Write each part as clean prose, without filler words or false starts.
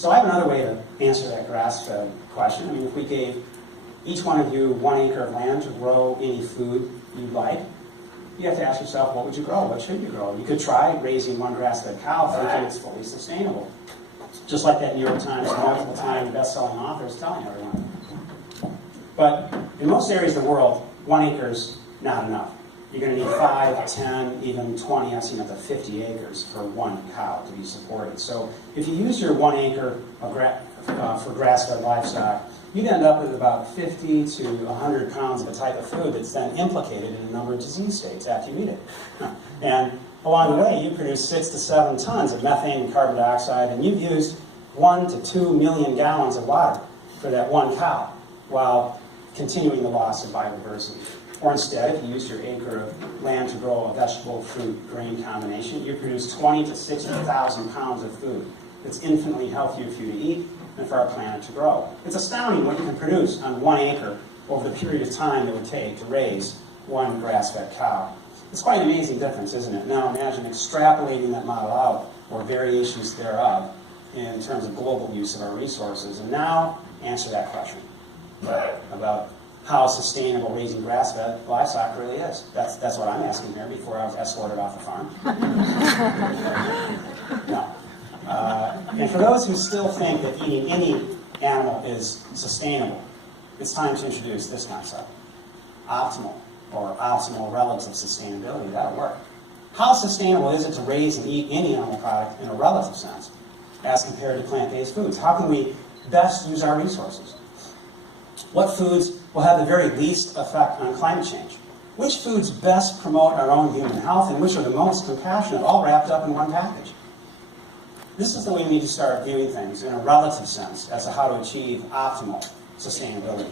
So I have another way to answer that grass-fed question. I mean, if we gave each one of you 1 acre of land to grow any food you'd like, you have to ask yourself, what would you grow? What should you grow? You could try raising 1 grass-fed cow thinking it's fully sustainable. Just like that New York Times multiple time best-selling author is telling everyone. But in most areas of the world, 1 acre's not enough. You're going to need 5, 10, even 20, I've seen up to 50 acres for 1 cow to be supported. So if you use your 1 acre for grass-fed livestock, you'd end up with about 50 to 100 pounds of a type of food that's then implicated in a number of disease states after you eat it. And along the way, you produce 6 to 7 tons of methane and carbon dioxide, and you've used 1 to 2 million gallons of water for that 1 cow, while continuing the loss of biodiversity. Or instead, if you used your acre of land to grow a vegetable, fruit, grain combination, you produce 20 to 60,000 pounds of food that's infinitely healthier for you to eat and for our planet to grow. It's astounding what you can produce on 1 acre over the period of time it would take to raise 1 grass-fed cow. It's quite an amazing difference, isn't it? Now imagine extrapolating that model out, or variations thereof, in terms of global use of our resources. And now answer that question about how sustainable raising grass-fed livestock really is. That's what I'm asking here before I was escorted off the farm. No. And for those who still think that eating any animal is sustainable, it's time to introduce this concept: optimal, or optimal relative sustainability. That'll work. How sustainable is it to raise and eat any animal product in a relative sense as compared to plant-based foods? How can we best use our resources? What foods will have the very least effect on climate change? Which foods best promote our own human health, and which are the most compassionate, all wrapped up in one package? This is the way we need to start viewing things in a relative sense as to how to achieve optimal sustainability.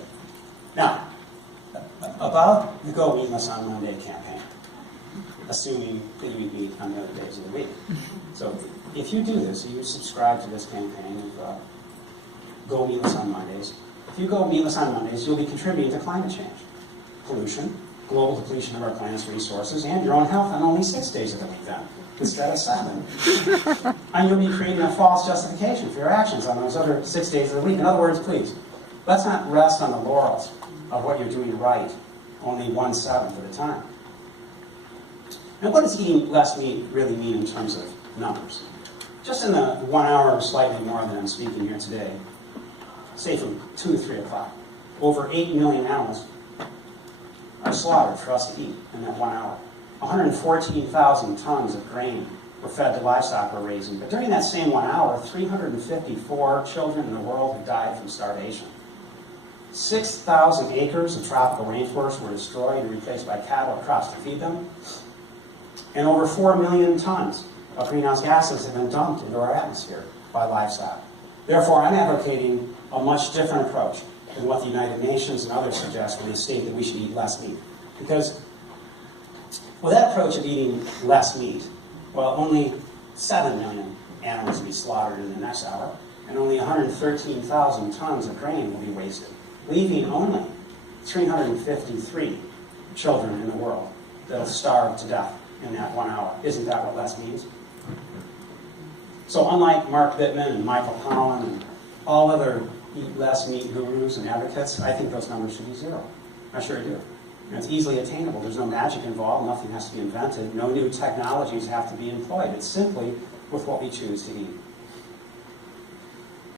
Now, about the Go Meatless on Monday campaign, assuming that you eat meat on the other days of the week. So if you do this, you subscribe to this campaign of Go Meatless on Mondays. If you go meatless on Mondays, you'll be contributing to climate change, pollution, global depletion of our planet's resources, and your own health on only 6 days of the week then, instead of 7. And you'll be creating a false justification for your actions on those other 6 days of the week. In other words, please, let's not rest on the laurels of what you're doing right, only 1/7 at a time. Now, what does eating less meat really mean in terms of numbers? Just in the 1 hour or slightly more than I'm speaking here today, say from 2 to 3 o'clock, over 8 million animals are slaughtered for us to eat in that 1 hour. 114,000 tons of grain were fed to livestock we're raising. But during that same 1 hour, 354 children in the world have died from starvation. 6,000 acres of tropical rainforest were destroyed and replaced by cattle or crops to feed them. And over 4 million tons of greenhouse gases have been dumped into our atmosphere by livestock. Therefore, I'm advocating a much different approach than what the United Nations and others suggest when they state that we should eat less meat. Because with that approach of eating less meat, well, only 7 million animals will be slaughtered in the next hour, and only 113,000 tons of grain will be wasted, leaving only 353 children in the world that will starve to death in that 1 hour. Isn't that what less means? So unlike Mark Bittman and Michael Pollan and all other eat less meat gurus and advocates, I think those numbers should be 0. I sure do. And it's easily attainable. There's no magic involved. Nothing has to be invented. No new technologies have to be employed. It's simply with what we choose to eat.